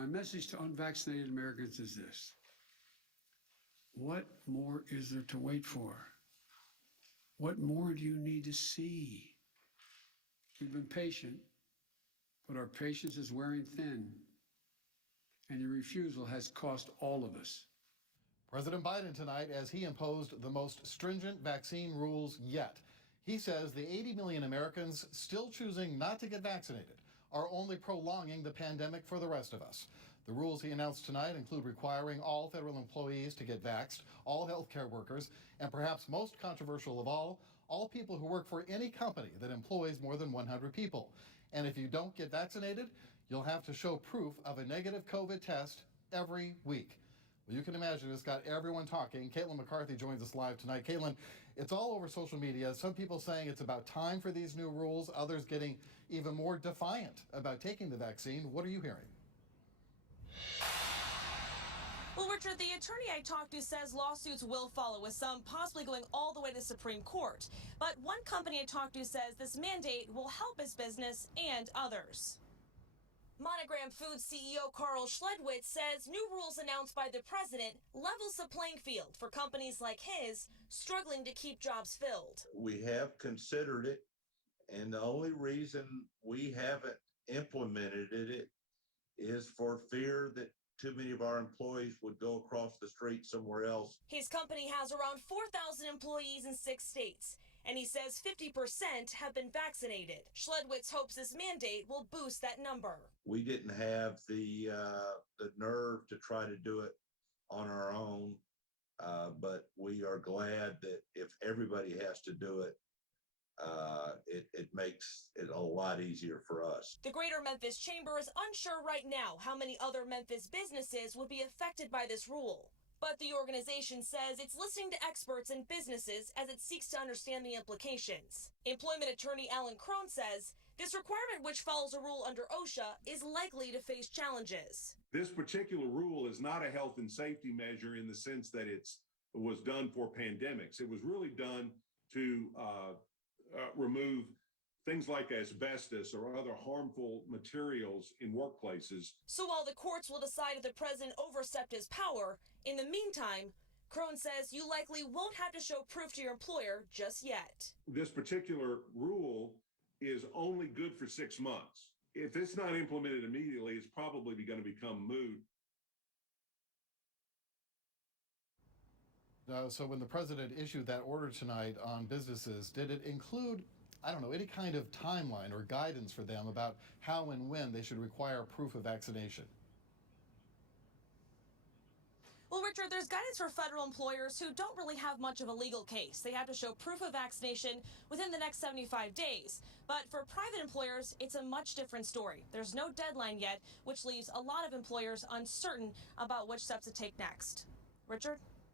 My message to unvaccinated Americans is this. What more is there to wait for? What more do you need to see? We've been patient, but our patience is wearing thin, and your refusal has cost all of us. President Biden tonight as he imposed the most stringent vaccine rules yet. He says the 80 million Americans still choosing not to get vaccinated are only prolonging the pandemic for the rest of us. The rules he announced tonight include requiring all federal employees to get vaxxed, all healthcare workers, and perhaps most controversial of all people who work for any company that employs more than 100 people. And if you don't get vaccinated, you'll have to show proof of a negative COVID test every week. Well, you can imagine it's got everyone talking. Caitlin McCarthy joins us live tonight. Caitlin, it's all over social media. Some people saying it's about time for these new rules, others getting even more defiant about taking the vaccine. What are you hearing? Well, Richard, the attorney I talked to says lawsuits will follow, with some possibly going all the way to the Supreme Court. But one company I talked to says this mandate will help its business and others. Monogram Foods CEO Carl Schledwitz says new rules announced by the president levels the playing field for companies like his struggling to keep jobs filled. We have considered it, and the only reason we haven't implemented it is for fear that too many of our employees would go across the street somewhere else. His company has around 4,000 employees in 6 states, and he says 50% have been vaccinated. Schledwitz hopes this mandate will boost that number. We didn't have the nerve to try to do it on our own, but we are glad that if everybody has to do it, it makes it a lot easier for us. The Greater Memphis Chamber is unsure right now how many other Memphis businesses would be affected by this rule. But the organization says it's listening to experts and businesses as it seeks to understand the implications. Employment attorney Alan Crone says this requirement, which follows a rule under OSHA, is likely to face challenges. This particular rule is not a health and safety measure in the sense that it was done for pandemics. It was really done to remove things like asbestos or other harmful materials in workplaces. So while the courts will decide if the president overstepped his power, in the meantime, Crone says you likely won't have to show proof to your employer just yet. This particular rule is only good for 6 months. If it's not implemented immediately, it's probably going to become moot. So when the president issued that order tonight on businesses, did it include, I don't know, any kind of timeline or guidance for them about how and when they should require proof of vaccination? Well, Richard, there's guidance for federal employers who don't really have much of a legal case. They have to show proof of vaccination within the next 75 days. But for private employers, it's a much different story. There's no deadline yet, which leaves a lot of employers uncertain about which steps to take next. Richard?